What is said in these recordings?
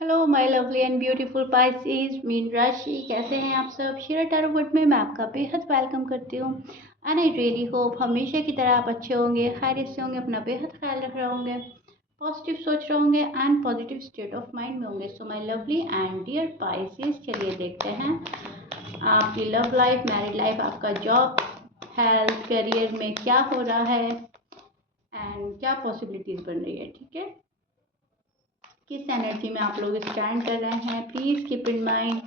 Hello my lovely and beautiful Pisces mean राशि, कैसे हैं आप सब। शेयर टैरो वर्ड में मैं आपका बेहद वेलकम करती हूँ एंड आई रियली होप हमेशा की तरह आप अच्छे होंगे, खैरियत से होंगे, अपना बेहद ख्याल रख रहे होंगे, पॉजिटिव सोच रहे होंगे and positive state of mind में होंगे। So my lovely and dear Pisces, चलिए देखते हैं आपकी लव लाइफ, मैरिड लाइफ, आपका जॉब, हेल्थ, करियर में क्या हो रहा है एंड क्या पॉसिबिलिटीज़ बन रही है। ठीक है, किस एनर्जी में आप लोग स्टैंड कर रहे हैं, please keep in mind.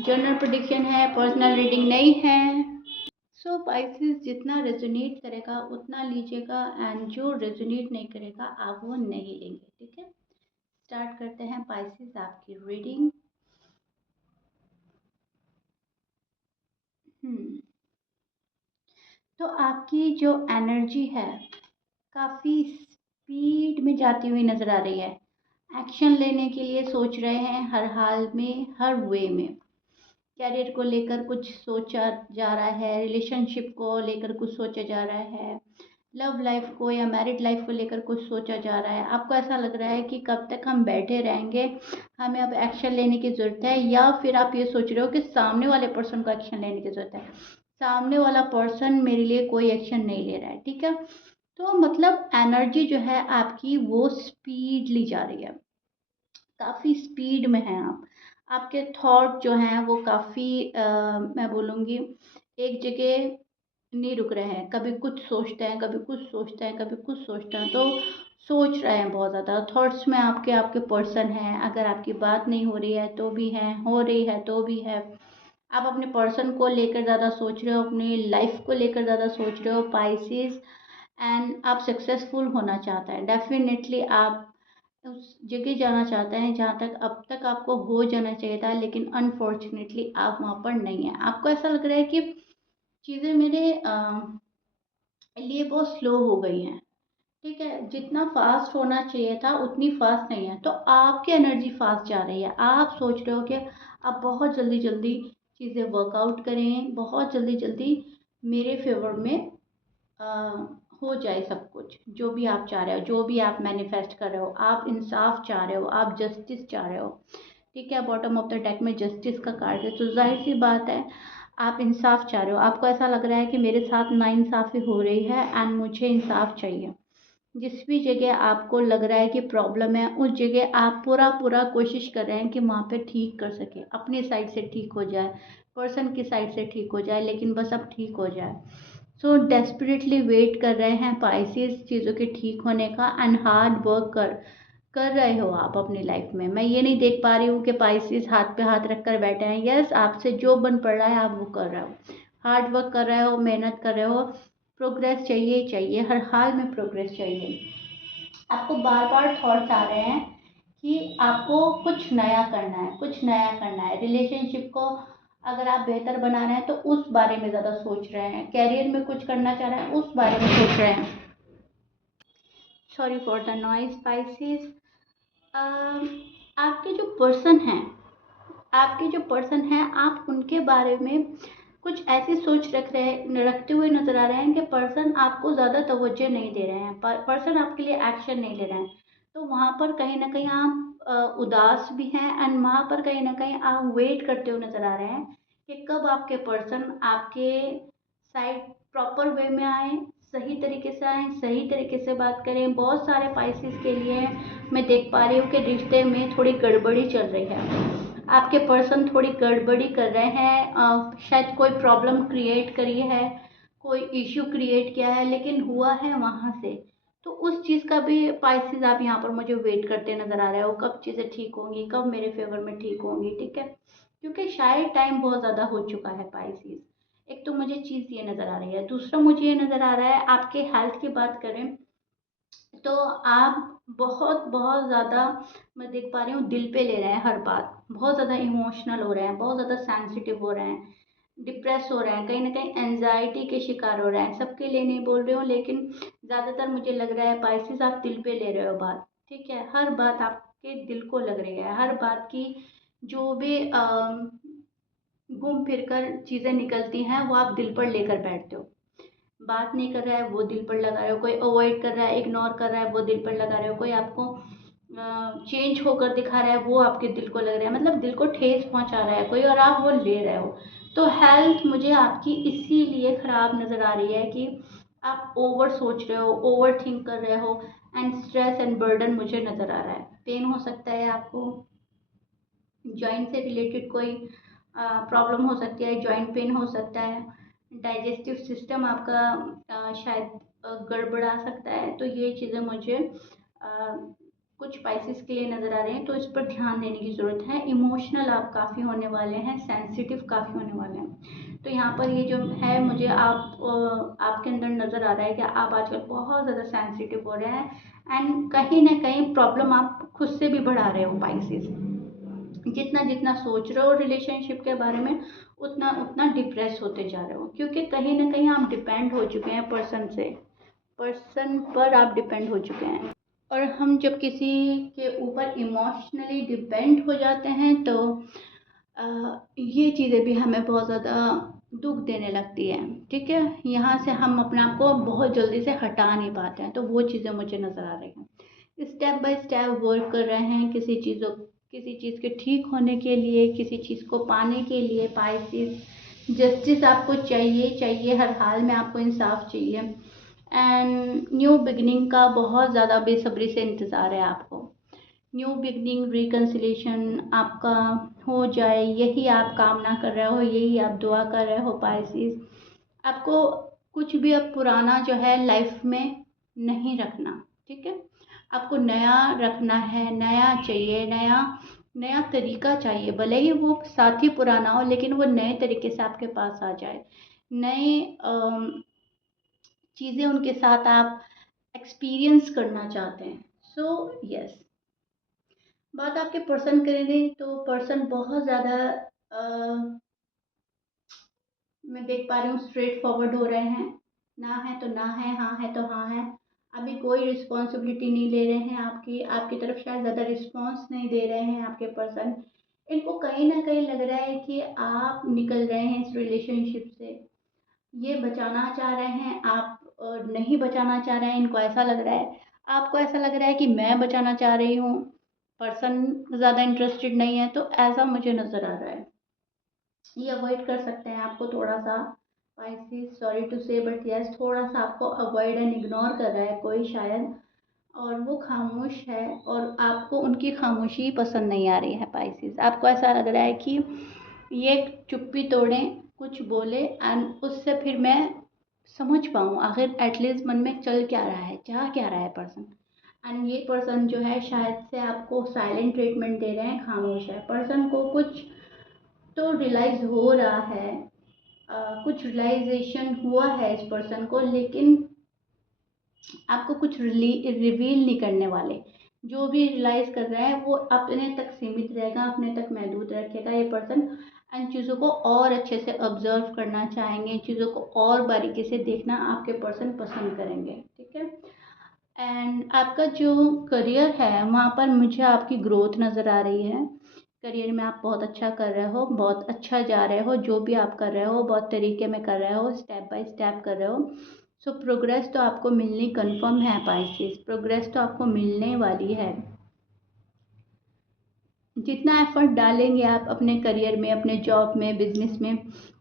General prediction है, पर्सनल रीडिंग नहीं है। सो पाइसेस जितना रेजोनेट करेगा उतना लीजिएगा एंड जो रेजोनेट नहीं करेगा आप वो नहीं लेंगे। ठीक है, स्टार्ट करते हैं पाइसेस आपकी रीडिंग। हम्म तो आपकी जो एनर्जी है काफ़ी स्पीड में जाती हुई नज़र आ रही है। एक्शन लेने के लिए सोच रहे हैं हर हाल में, हर वे में। करियर को लेकर कुछ सोचा जा रहा है, रिलेशनशिप को लेकर कुछ सोचा जा रहा है, लव लाइफ को या मैरिड लाइफ को लेकर कुछ सोचा जा रहा है। आपको ऐसा लग रहा है कि कब तक हम बैठे रहेंगे, हमें अब एक्शन लेने की ज़रूरत है, या फिर आप ये सोच रहे हो कि सामने वाले पर्सन को एक्शन लेने की ज़रूरत है, सामने वाला पर्सन मेरे लिए कोई एक्शन नहीं ले रहा है। ठीक है, तो मतलब एनर्जी जो है आपकी वो स्पीडली जा रही है, काफ़ी स्पीड में है आप। आपके थॉट जो हैं वो काफ़ी मैं बोलूँगी एक जगह नहीं रुक रहे हैं। कभी कुछ सोचते हैं, कभी कुछ सोचते हैं, कभी कुछ सोचते हैं, तो सोच रहे हैं बहुत ज़्यादा। थॉट्स में आपके आपके पर्सन हैं, अगर आपकी बात नहीं हो रही है तो भी हैं, हो रही है तो भी है। आप अपने पर्सन को लेकर ज़्यादा सोच रहे हो, अपनी लाइफ को लेकर ज़्यादा सोच रहे हो पाइसेस, एंड आप सक्सेसफुल होना चाहते हैं। डेफिनेटली आप उस जगह जाना चाहते हैं जहाँ तक अब तक आपको हो जाना चाहिए था, लेकिन अनफॉर्चुनेटली आप वहाँ पर नहीं हैं। आपको ऐसा लग रहा है कि चीज़ें मेरे लिए बहुत स्लो हो गई हैं। ठीक है, जितना फास्ट होना चाहिए था उतनी फास्ट नहीं है, तो आपकी एनर्जी फास्ट जा रही है। आप सोच रहे हो कि आप बहुत जल्दी जल्दी चीज़ें वर्कआउट करें, बहुत जल्दी जल्दी मेरे फेवर में अ, हो जाए सब कुछ। जो भी आप चाह रहे हो, जो भी आप मैनिफेस्ट कर रहे हो, आप इंसाफ चाह रहे हो, आप जस्टिस चाह रहे हो। ठीक है, बॉटम ऑफ द डेक में जस्टिस का कार्ड है, तो जाहिर सी बात है आप इंसाफ चाह रहे हो। आपको ऐसा लग रहा है कि मेरे साथ नाइंसाफ़ी हो रही है एंड मुझे इंसाफ चाहिए। जिस भी जगह आपको लग रहा है कि प्रॉब्लम है, उस जगह आप पूरा पूरा कोशिश कर रहे हैं कि वहाँ पे ठीक कर सके, अपनी साइड से ठीक हो जाए, पर्सन की साइड से ठीक हो जाए, लेकिन बस अब ठीक हो जाए। सो डेस्परेटली वेट कर रहे हैं पाइसेस चीज़ों के ठीक होने का, एंड हार्ड वर्क कर रहे हो आप अपनी लाइफ में। मैं ये नहीं देख पा रही हूँ कि पाइसेस हाथ पे हाथ रख कर बैठे हैं। यस, आपसे जो बन पड़ रहा है आप वो कर रहे हो, हार्ड वर्क कर रहे हो, मेहनत कर रहे हो। प्रोग्रेस चाहिए, चाहिए, हर हाल में प्रोग्रेस चाहिए। आपको बार बार थॉट्स आ रहे हैं कि आपको कुछ नया करना है, कुछ नया करना है। रिलेशनशिप को अगर आप बेहतर बना रहे हैं तो उस बारे में ज़्यादा सोच रहे हैं, कैरियर में कुछ करना चाह रहे हैं उस बारे में सोच रहे हैं। Sorry for the noise Pisces. आपके जो पर्सन हैं, आपके जो पर्सन हैं, आप उनके बारे में कुछ ऐसी सोच रखते हुए नजर आ रहे हैं कि पर्सन आपको ज़्यादा तवज्जो नहीं दे रहे हैं, पर्सन आपके लिए एक्शन नहीं ले रहे हैं। तो वहाँ पर कहीं ना कहीं आप उदास भी हैं, एंड वहाँ पर कहीं ना कहीं आप वेट करते हुए नजर आ रहे हैं कि कब आपके पर्सन आपके साइड प्रॉपर वे में आए, सही तरीके से आए, सही तरीके से बात करें। बहुत सारे पाइसेस के लिए मैं देख पा रही हूँ कि रिश्ते में थोड़ी गड़बड़ी चल रही है। आपके पर्सन थोड़ी गड़बड़ी कर रहे हैं, शायद कोई प्रॉब्लम क्रिएट करी है, कोई इश्यू क्रिएट किया है, लेकिन हुआ है वहाँ से। तो उस चीज़ का भी पाइसेस आप यहाँ पर मुझे वेट करते नज़र आ रहे हो, कब चीज़ें ठीक होंगी, कब मेरे फेवर में ठीक होंगी। ठीक है, क्योंकि शायद टाइम बहुत ज़्यादा हो चुका है पाइसेस। एक तो मुझे चीज़ ये नज़र आ रही है, दूसरा मुझे ये नज़र आ रहा है आपके हेल्थ की बात करें तो आप बहुत बहुत ज़्यादा, मैं देख पा रही हूँ, दिल पे ले रहे हैं हर बात, बहुत ज़्यादा इमोशनल हो रहे हैं, बहुत ज़्यादा सेंसिटिव हो रहे हैं, डिप्रेस हो रहे हैं, कहीं ना कहीं एनजाइटी के शिकार हो रहे हैं। सबके लिए नहीं बोल रही हूँ, लेकिन ज़्यादातर मुझे लग रहा है पाइसेस आप दिल पे ले रहे हो बात। ठीक है, हर बात आपके दिल को लग रही है, हर बात की जो भी घूम फिर कर चीज़ें निकलती हैं वो आप दिल पर लेकर बैठते हो। बात नहीं कर रहा है वो दिल पर लगा रहे हो, कोई अवॉइड कर रहा है, इग्नोर कर रहा है, वो दिल पर लगा रहे हो, कोई आपको चेंज होकर दिखा रहा है वो आपके दिल को लग रहा है, मतलब दिल को ठेस पहुंचा रहा है कोई और आप वो ले रहे हो। तो हेल्थ मुझे आपकी इसीलिए ख़राब नज़र आ रही है कि आप ओवर सोच रहे हो, ओवर थिंक कर रहे हो, एंड स्ट्रेस एंड बर्डन मुझे नज़र आ रहा है। पेन हो सकता है आपको, जॉइंट से रिलेटेड कोई प्रॉब्लम हो सकती है, जॉइंट पेन हो सकता है, डाइजेस्टिव सिस्टम आपका शायद गड़बड़ा सकता है। तो ये चीज़ें मुझे कुछ स्पाइसेस के लिए नज़र आ रहे हैं, तो इस पर ध्यान देने की ज़रूरत है। इमोशनल आप काफ़ी होने वाले हैं, सेंसिटिव काफ़ी होने वाले हैं। तो यहाँ पर ये जो है मुझे आपके अंदर नज़र आ रहा है कि आप आजकल बहुत ज़्यादा सेंसिटिव हो रहे हैं, एंड कहीं ना कहीं प्रॉब्लम आप खुद से भी बढ़ा रहे हो स्पाइसेस। जितना जितना सोच रहे हो रिलेशनशिप के बारे में, उतना उतना डिप्रेस होते जा रहे हो, क्योंकि कहीं ना कहीं आप डिपेंड हो चुके हैं पर्सन पर आप डिपेंड हो चुके हैं। और हम जब किसी के ऊपर इमोशनली डिपेंड हो जाते हैं तो ये चीज़ें भी हमें बहुत ज़्यादा दुख देने लगती है। ठीक है, यहाँ से हम अपने आप को बहुत जल्दी से हटा नहीं पाते हैं, तो वो चीज़ें मुझे नज़र आ रही हैं। स्टेप बाय स्टेप वर्क कर रहे हैं किसी चीज़ के ठीक होने के लिए, किसी चीज़ को पाने के लिए। पाइसेस, जस्टिस आपको चाहिए चाहिए, हर हाल में आपको इंसाफ चाहिए, एंड न्यू बिगनिंग का बहुत ज़्यादा बेसब्री से इंतज़ार है आपको। न्यू बिगनिंग, रिकन्सिलेशन आपका हो जाए, यही आप कामना कर रहे हो, यही आप दुआ कर रहे हो पाइसेस। आपको कुछ भी अब पुराना जो है लाइफ में नहीं रखना। ठीक है, आपको नया रखना है, नया चाहिए, नया नया तरीका चाहिए। भले ही वो साथ ही पुराना हो, लेकिन वो नए तरीके से आपके पास आ जाए। नए चीज़ें उनके साथ आप एक्सपीरियंस करना चाहते हैं। सो यस, बात आपके पर्सन करेंगे तो पर्सन बहुत ज़्यादा मैं देख पा रही हूँ स्ट्रेट फॉरवर्ड हो रहे हैं। ना है तो ना है, हाँ है तो हाँ है। अभी कोई रिस्पॉन्सिबिलिटी नहीं ले रहे हैं आपकी, आपकी तरफ शायद ज़्यादा रिस्पॉन्स नहीं दे रहे हैं आपके पर्सन। इनको कहीं ना कहीं लग रहा है कि आप निकल रहे हैं इस रिलेशनशिप से, ये बचाना चाह रहे हैं आप, नहीं बचाना चाह रहे हैं। इनको ऐसा लग रहा है, आपको ऐसा लग रहा है कि मैं बचाना चाह रही हूँ, पर्सन ज़्यादा इंटरेस्टेड नहीं है, तो ऐसा मुझे नज़र आ रहा है। ये अवॉइड कर सकते हैं आपको थोड़ा सा। स्पाइसेस, सॉरी टू से बट यस, थोड़ा सा आपको अवॉइड एंड इग्नोर कर रहा है कोई शायद, और वो खामोश है और आपको उनकी खामोशी पसंद नहीं आ रही है। स्पाइसेस, आपको ऐसा लग रहा है कि ये चुप्पी तोड़ें, कुछ बोले, एंड उससे फिर मैं समझ पाऊँ आखिर एटलीस्ट मन में चल क्या रहा है, चाह क्या रहा है पर्सन। एंड ये पर्सन जो है शायद से आपको साइलेंट ट्रीटमेंट दे रहे हैं, खामोश है। पर्सन को कुछ तो रियलाइज़ हो रहा है, कुछ रियलाइजेशन हुआ है इस पर्सन को, लेकिन आपको कुछ रिवील नहीं करने वाले। जो भी रियलाइज़ कर रहा है वो अपने तक सीमित रहेगा, अपने तक महदूद रखेगा ये पर्सन, एंड चीज़ों को और अच्छे से ऑब्जर्व करना चाहेंगे, चीज़ों को और बारीकी से देखना आपके पर्सन पसंद करेंगे। ठीक है, एंड आपका जो करियर है वहाँ पर मुझे आपकी ग्रोथ नज़र आ रही है। करियर में आप बहुत अच्छा कर रहे हो, बहुत अच्छा जा रहे हो, जो भी आप कर रहे हो बहुत तरीके में कर रहे हो, स्टेप बाय स्टेप कर रहे हो। सो प्रोग्रेस तो आपको मिलनी कंफर्म है पाइसेस, प्रोग्रेस तो आपको मिलने वाली है। जितना एफर्ट डालेंगे आप अपने करियर में, अपने जॉब में, बिजनेस में,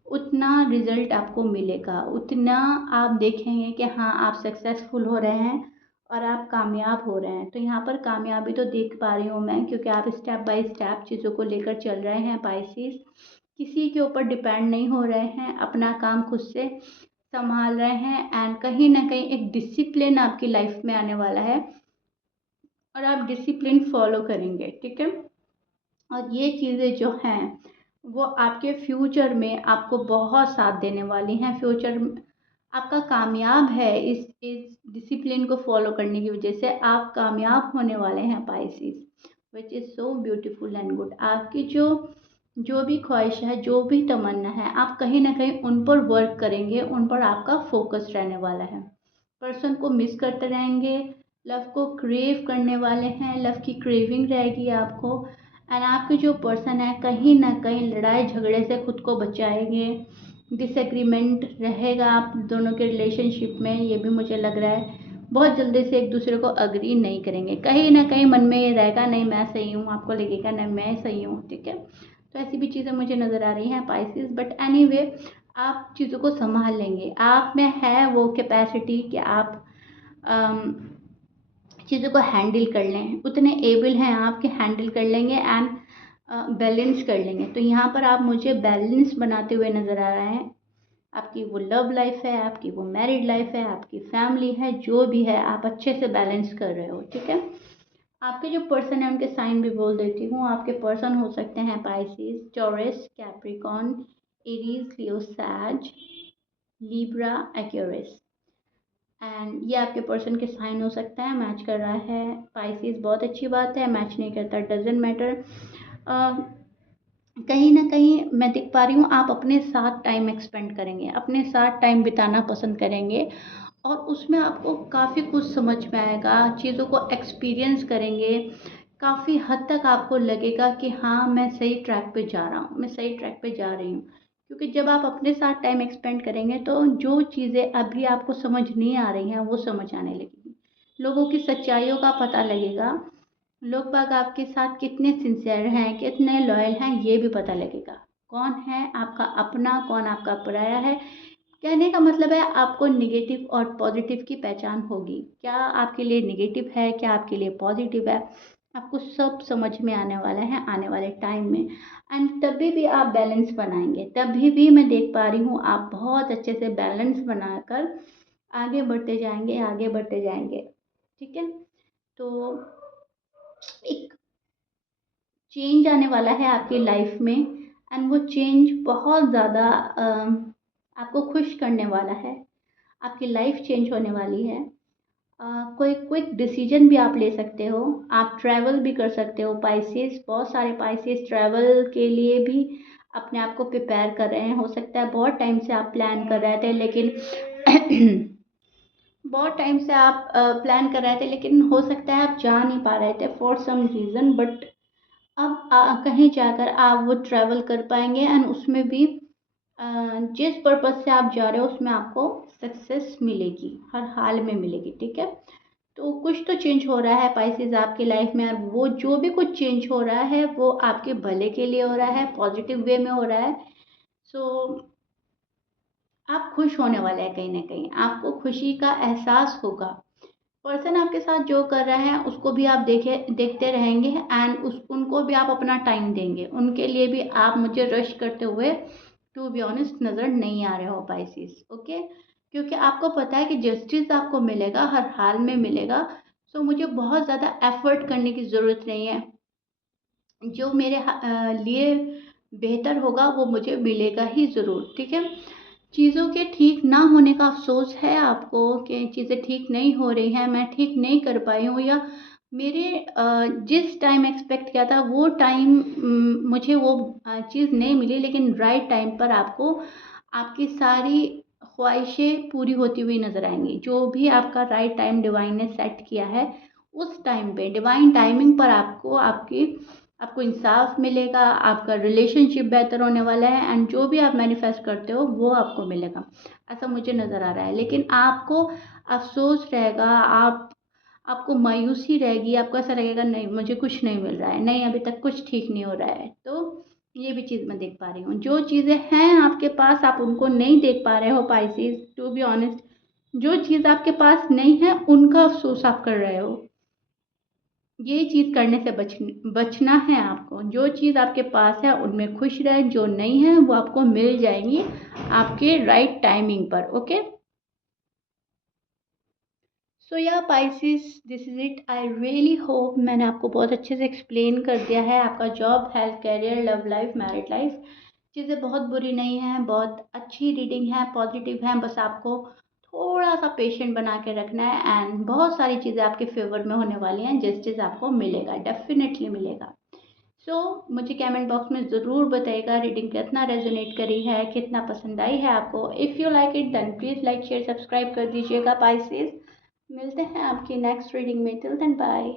उतना रिजल्ट आपको मिलेगा, उतना आप देखेंगे कि हाँ आप सक्सेसफुल हो रहे हैं और आप कामयाब हो रहे हैं। तो यहाँ पर कामयाबी तो देख पा रही हूँ मैं, क्योंकि आप स्टेप बाय स्टेप चीज़ों को लेकर चल रहे हैं पाइसेस। किसी के ऊपर डिपेंड नहीं हो रहे हैं, अपना काम खुद से संभाल रहे हैं, एंड कहीं ना कहीं एक डिसिप्लिन आपकी लाइफ में आने वाला है और आप डिसिप्लिन फॉलो करेंगे। ठीक है, और ये चीज़ें जो हैं वो आपके फ्यूचर में आपको बहुत साथ देने वाली हैं। फ्यूचर आपका कामयाब है, इस डिसिप्लिन को फॉलो करने की वजह से आप कामयाब होने वाले हैं Pisces, which is so beautiful and good. आपकी जो जो भी ख्वाहिश है, जो भी तमन्ना है, आप कहीं ना कहीं उन पर वर्क करेंगे, उन पर आपका फोकस रहने वाला है। पर्सन को मिस करते रहेंगे, लव को क्रेव करने वाले हैं, लव की क्रेविंग रहेगी आपको, एंड आपके जो पर्सन है कहीं ना कहीं लड़ाई झगड़े से खुद को बचाएंगे। डिसएग्रीमेंट रहेगा आप दोनों के रिलेशनशिप में, ये भी मुझे लग रहा है। बहुत जल्दी से एक दूसरे को अग्री नहीं करेंगे, कहीं ना कहीं मन में ये रहेगा नहीं मैं सही हूँ, आपको लगेगा नहीं मैं सही हूँ, ठीक है। तो ऐसी भी चीज़ें मुझे नज़र आ रही हैं पाइसेस, बट एनीवे आप चीज़ों को संभाल लेंगे, आप में है वो कैपेसिटी कि आप चीज़ों को हैंडल कर लें, उतने एबल हैं आप कि हैंडल कर लेंगे एंड बैलेंस कर लेंगे। तो यहाँ पर आप मुझे बैलेंस बनाते हुए नज़र आ रहे हैं। आपकी वो लव लाइफ है, आपकी वो मैरिड लाइफ है, आपकी फैमिली है, जो भी है आप अच्छे से बैलेंस कर रहे हो, ठीक है। आपके जो पर्सन है उनके साइन भी बोल देती हूँ। आपके पर्सन हो सकते हैं पाइसेस, टॉरस, कैप्रिकॉर्न, एरीज, लियो, सैज, लिब्रा, एक्वेरियस, एंड ये आपके पर्सन के साइन हो सकता है। मैच कर रहा है पाइसेस, बहुत अच्छी बात है। मैच नहीं करता डजेंट मैटर। कहीं ना कहीं मैं देख पा रही हूँ आप अपने साथ टाइम एक्सपेंड करेंगे, अपने साथ टाइम बिताना पसंद करेंगे और उसमें आपको काफ़ी कुछ समझ में आएगा, चीज़ों को एक्सपीरियंस करेंगे। काफ़ी हद तक आपको लगेगा कि हाँ मैं सही ट्रैक पे जा रहा हूँ, मैं सही ट्रैक पे जा रही हूँ। क्योंकि जब आप अपने साथ टाइम एक्सपेंड करेंगे तो जो चीज़ें अभी आपको समझ नहीं आ रही हैं वो समझ आने लगेगी, लोगों की सच्चाइयों का पता लगेगा, लोग बाग आपके साथ कितने सिंसियर हैं, कितने लॉयल हैं, ये भी पता लगेगा। कौन है आपका अपना, कौन आपका पराया है। कहने का मतलब है आपको निगेटिव और पॉजिटिव की पहचान होगी, क्या आपके लिए निगेटिव है, क्या आपके लिए पॉजिटिव है, आपको सब समझ में आने वाला है आने वाले टाइम में। एंड तभी भी आप बैलेंस बनाएंगे, तभी भी मैं देख पा रही हूँ आप बहुत अच्छे से बैलेंस बनाकर आगे बढ़ते जाएंगे, आगे बढ़ते जाएंगे, ठीक है। तो एक चेंज आने वाला है आपकी लाइफ में एंड वो चेंज बहुत ज़्यादा आपको खुश करने वाला है। आपकी लाइफ चेंज होने वाली है। कोई क्विक डिसीजन भी आप ले सकते हो, आप ट्रैवल भी कर सकते हो। पाइसेस, बहुत सारे पाइसेस ट्रैवल के लिए भी अपने आप को प्रिपेयर कर रहे हैं। हो सकता है बहुत टाइम से आप प्लान कर रहे थे लेकिन बहुत टाइम से आप प्लान कर रहे थे लेकिन हो सकता है आप जा नहीं पा रहे थे फॉर सम रीज़न, बट अब कहीं जाकर आप वो ट्रैवल कर पाएंगे एंड उसमें भी जिस पर्पज़ से आप जा रहे हो उसमें आपको सक्सेस मिलेगी, हर हाल में मिलेगी, ठीक है। तो कुछ तो चेंज हो रहा है पाइसेस आपकी लाइफ में, और वो जो भी कुछ चेंज हो रहा है वो आपके भले के लिए हो रहा है, पॉजिटिव वे में हो रहा है। सो आप खुश होने वाले हैं, कहीं ना कहीं आपको खुशी का एहसास होगा। पर्सन आपके साथ जो कर रहा है उसको भी आप देखते रहेंगे एंड उस उनको भी आप अपना टाइम देंगे, उनके लिए भी आप मुझे रश करते हुए टू बी ऑनेस्ट नज़र नहीं आ रहे हो पाइसेस, ओके। क्योंकि आपको पता है कि जस्टिस आपको मिलेगा, हर हाल में मिलेगा। सो मुझे बहुत ज़्यादा एफर्ट करने की ज़रूरत नहीं है, जो मेरे लिए बेहतर होगा वो मुझे मिलेगा ही ज़रूर, ठीक है। चीज़ों के ठीक ना होने का अफ़सोस है आपको कि चीज़ें ठीक नहीं हो रही हैं, मैं ठीक नहीं कर पाई हूँ, या मेरे जिस टाइम एक्सपेक्ट किया था वो टाइम मुझे वो चीज़ नहीं मिली, लेकिन राइट टाइम पर आपको आपकी सारी ख्वाहिशें पूरी होती हुई नज़र आएंगी। जो भी आपका राइट टाइम डिवाइन ने सेट किया है उस टाइम पे, डिवाइन टाइमिंग पर आपको इंसाफ मिलेगा, आपका रिलेशनशिप बेहतर होने वाला है एंड जो भी आप मैनिफेस्ट करते हो वो आपको मिलेगा, ऐसा मुझे नज़र आ रहा है। लेकिन आपको अफसोस रहेगा, आपको मायूसी रहेगी, आपको ऐसा लगेगा नहीं मुझे कुछ नहीं मिल रहा है, नहीं अभी तक कुछ ठीक नहीं हो रहा है। तो ये भी चीज़ मैं देख पा रही हूँ, जो चीज़ें हैं आपके पास आप उनको नहीं देख पा रहे हो पाइसेस, टू बी ऑनेस्ट। जो चीज़ आपके पास नहीं है उनका अफसोस आप कर रहे हो, ये चीज़ करने से बचना है आपको। जो चीज़ आपके पास है उनमें खुश रहें, जो नहीं है वो आपको मिल जाएंगी आपके राइट टाइमिंग पर, ओके। सो या Pisces, this is it. I really hope मैंने आपको बहुत अच्छे से एक्सप्लेन कर दिया है। आपका job, health, career, love life, married life, चीज़ें बहुत बुरी नहीं हैं, बहुत अच्छी रीडिंग है, पॉजिटिव है। बस आपको थोड़ा सा पेशेंट बना के रखना है एंड बहुत सारी चीज़ें आपके फेवर में होने वाली हैं, जस्टिस आपको मिलेगा, डेफिनेटली मिलेगा। मुझे कमेंट बॉक्स में ज़रूर बताइएगा रीडिंग कितना रेजोनेट करी है, कितना पसंद आई है आपको। If you like it then please like share subscribe कर दीजिएगा पाइसेस। मिलते हैं आपकी नेक्स्ट रीडिंग में, टिल देन बाय।